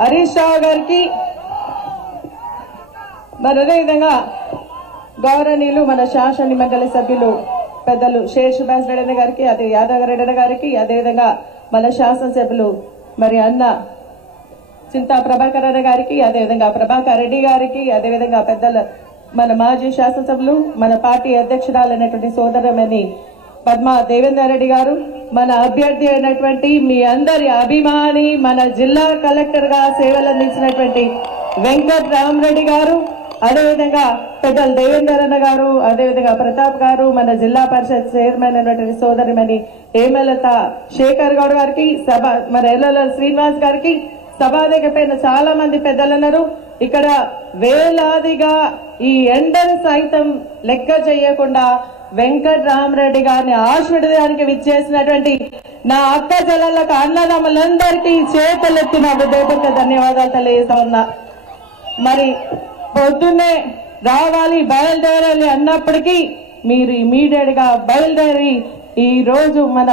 హరీష్ రావు గారికి మరి అదేవిధంగా గౌరవనీయులు మన శాసన మండలి సభ్యులు పెద్దలు షేర్ సుభాష్ రెడ్డి గారికి, అదే యాదవ్ రెడ్డి గారికి, అదేవిధంగా మన శాసనసభ్యులు మరి అన్న చింతా ప్రభాకర్ రెడ్డి గారికి, అదేవిధంగా ప్రభాకర్ రెడ్డి గారికి, అదేవిధంగా పెద్దలు మన మాజీ శాసనసభ్యులు మన పార్టీ అధ్యక్షురాలైనటువంటి సోదరమణి పద్మా దేవేందర్ రెడ్డి గారు, మన అభ్యర్థి అయినటువంటి మీ అందరి అభిమాని మన జిల్లా కలెక్టర్ గా సేవలు అందించినటువంటి వెంకట్ రామరెడ్డి గారు, అదేవిధంగా పెద్దలు దేవేందర్ అన్న గారు, అదేవిధంగా ప్రతాప్ గారు, మన జిల్లా పరిషత్ చైర్మన్ అయినటువంటి సోదరిమణి హేమలత శేఖర్ గౌడ్ గారికి, మన ఎల్ఎల్ శ్రీనివాస్ గారికి, సభాధికపైన చాలా మంది పెద్దలున్నారు. ఇక్కడ వేలాదిగా ఈ ఎండను సైతం లెక్క చేయకుండా వెంకట్ రామరెడ్డి గారిని ఆశీర్వదించడానికి విచ్చేసినటువంటి నా అక్క చెల్లెళ్ళకు అన్నదమ్ములందరికీ చేతులెత్తి నా హృదయపూర్వక ధన్యవాదాలు తెలియజేస్తా ఉన్నా. మరి పొద్దున్నే రావాలి బయలుదేరాలి అన్నప్పటికీ మీరు ఇమీడియట్ గా బయలుదేరి ఈ రోజు మన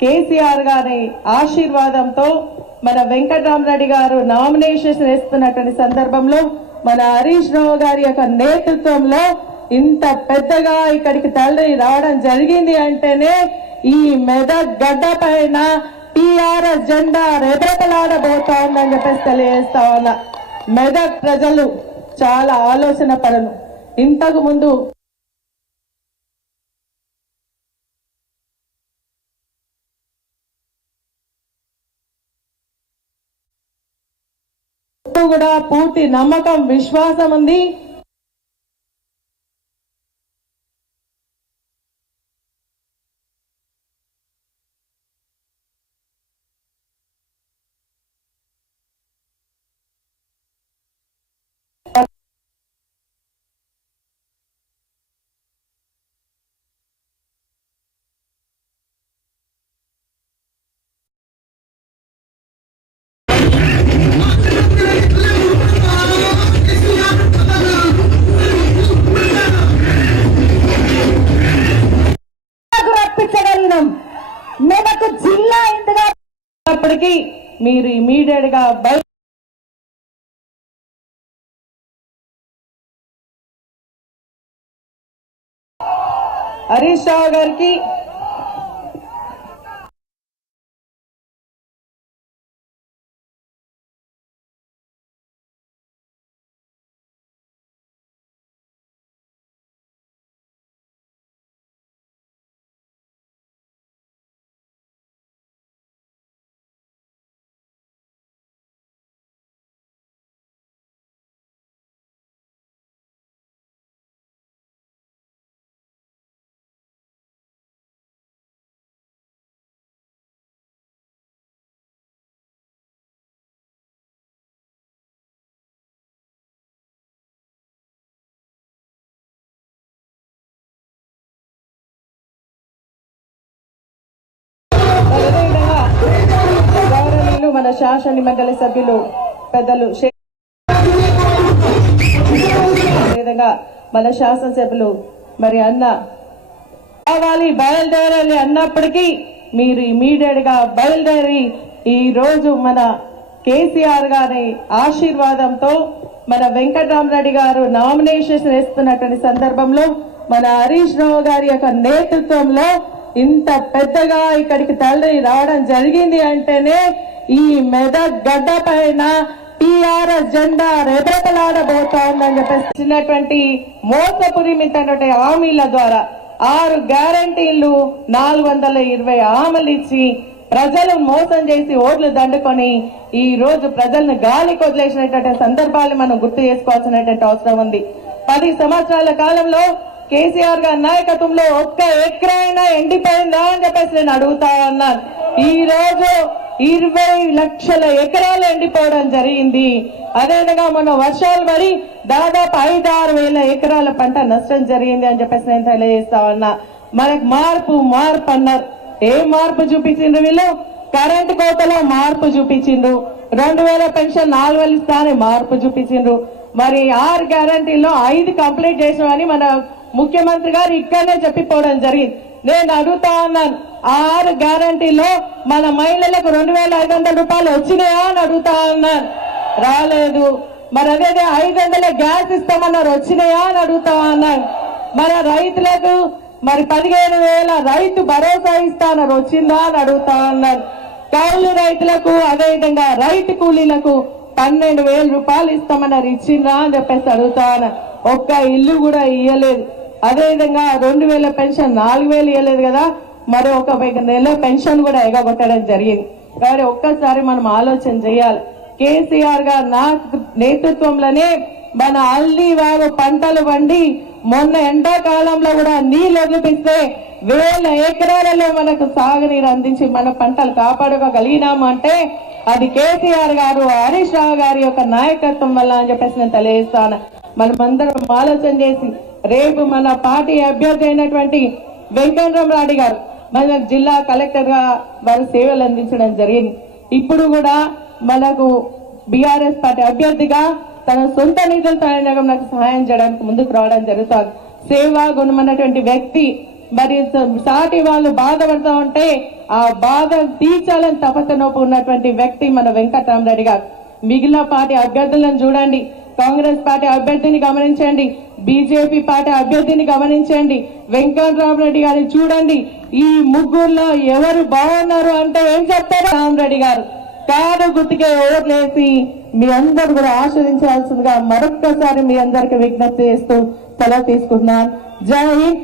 కేసీఆర్ గారి ఆశీర్వాదంతో మన వెంకటరామరెడ్డి గారు నామినేషన్ వేస్తున్నటువంటి సందర్భంలో మన హరీష్ రావు గారి యొక్క నేతృత్వంలో ఇంత పెద్దగా ఇక్కడికి తరలి రావడం జరిగింది అంటేనే ఈ మెదక్ గడ్డ పైన టీఆర్ఎస్ జెండా రెపరెపలాడబోతా ఉందని చెప్పేసి తెలియజేస్తా ఉన్నా. మెదక్ ప్రజలు చాలా ఆలోచన పడను. ఇంతకు ముందు కూడా పూర్తి నమ్మకం విశ్వాసం ఉంది. మెదక్ జిల్లా ఇంతగా అప్పటికి మీరు ఇమీడియట్ గా హరీష్ రావు గారికి మన శాసన మండలి సభ్యులు పెద్దలు విధంగా మన శాసనసభ్యులు మరి అన్న కావాలి బయలుదేరాలి అన్నప్పటికీ మీరు ఇమీడియట్ గా బయలుదేరి ఈ రోజు మన కేసీఆర్ గారి ఆశీర్వాదంతో మన వెంకటరామరెడ్డి గారు నామినేషన్ వేస్తున్నటువంటి సందర్భంలో మన హరీష్ రావు గారి యొక్క నేతృత్వంలో ఇంత పెద్దగా ఇక్కడికి తరలి రావడం జరిగింది అంటేనే ఈ మెదక్ గడ్డ పైన టీఆర్ఎస్ జెండా రెపరెపలాడబోతా ఉందని చెప్పేసినటువంటి మోసపురిమితటువంటి హామీల ద్వారా 6 గ్యారంటీలు 420 హామీలు ఇచ్చి ప్రజలు మోసం చేసి ఓట్లు దండుకొని ఈ రోజు ప్రజలను గాలి కొదిలేసినటువంటి సందర్భాలు మనం గుర్తు చేసుకోవాల్సినటువంటి అవసరం ఉంది. 10 సంవత్సరాల కాలంలో కేసీఆర్ గారి నాయకత్వంలో ఒక్క ఎకరైనా ఎండిపోయిందా అని చెప్పేసి నేను అడుగుతా ఉన్నాను. ఈ రోజు 20 లక్షల ఎకరాలు ఎండిపోవడం జరిగింది. అదేవిధంగా మొన్న వర్షాలు పడి దాదాపు 5-6 వేల ఎకరాల పంట నష్టం జరిగింది అని చెప్పేసి నేను తెలియజేస్తా ఉన్నా. మనకు మార్పు అన్నారు. ఏ మార్పు చూపించిండ్రు వీళ్ళు? కరెంటు కోతలో మార్పు చూపించిండ్రు. 2000 పెన్షన్ 4000 ఇస్తానే మార్పు చూపించిండ్రు. మరి 6 గ్యారంటీల్లో 5 కంప్లీట్ చేసామని మన ముఖ్యమంత్రి గారు ఇక్కడనే చెప్పిపోవడం జరిగింది. నేను అడుగుతా ఉన్నాను, 6 గ్యారంటీలో మన మహిళలకు 2500 రూపాయలు వచ్చినాయా అని అడుగుతా ఉన్నాను. రాలేదు. మరి అదే 500 గ్యాస్ ఇస్తామన్నారు, వచ్చినాయా అని అడుగుతా అన్నారు. మన రైతులకు మరి 15,000 రైతు భరోసా ఇస్తానన్నారు, వచ్చిందా అని అడుగుతా అన్నారు. కౌలు రైతులకు అదేవిధంగా రైతు కూలీలకు 12,000 రూపాయలు ఇస్తామన్నారు, ఇచ్చిందా అని చెప్పేసి అడుగుతా అన్నారు. ఒక్క ఇల్లు కూడా ఇయ్యలేదు. అదేవిధంగా 2,000 పెన్షన్ 4,000 ఇవ్వలేదు కదా, మరి ఒక నెల పెన్షన్ కూడా ఎగగొట్టడం జరిగింది. కాబట్టి ఒక్కసారి మనం ఆలోచన చేయాలి. కేసీఆర్ గారు నా నేతృత్వంలోనే మన అల్లి వాగు పంటలు పండి మొన్న ఎండాకాలంలో కూడా నీళ్లు వదిలిపిస్తే 1,000 ఎకరాలలో మనకు సాగునీరు అందించి మన పంటలు కాపాడుకోగలిగినామంటే అది కేసీఆర్ గారు, హరీష్ రావు గారి యొక్క నాయకత్వం వల్ల అని చెప్పేసి నేను తెలియజేస్తాను. మనమందరం ఆలోచన చేసి రేపు మన పార్టీ అభ్యర్థి అయినటువంటి వెంకటరామరెడ్డి గారు మన జిల్లా కలెక్టర్ గా వారు సేవలు అందించడం జరిగింది. ఇప్పుడు కూడా మనకు బీఆర్ఎస్ పార్టీ అభ్యర్థిగా తన సొంత నిధులతో ఆయన నాకు సహాయం చేయడానికి ముందుకు రావడం జరుగుతుంది. సేవా గుణమైనటువంటి వ్యక్తి. మరి సాటి వాళ్ళు బాధపడుతూ ఉంటే ఆ బాధ తీర్చాలని తపతనోపు ఉన్నటువంటి వ్యక్తి మన వెంకటరామరెడ్డి గారు. మిగిలిన పార్టీ అభ్యర్థులను చూడండి, కాంగ్రెస్ పార్టీ అభ్యర్థిని గమనించండి, బీజేపీ పార్టీ అభ్యర్థిని గమనించండి, వెంకటరామరెడ్డి గారిని చూడండి. ఈ ముగ్గురులో ఎవరు బాగున్నారు అంటే ఏం చెప్తారు? రామరెడ్డి గారు కారు గుర్తుకే ఓట్లేసి మీ అందరూ కూడా ఆస్వాదించాల్సిందిగా మరొక్కసారి మీ అందరికి విజ్ఞప్తి చేస్తూ సెలవు తీసుకుంటున్నాను. జై హింద్.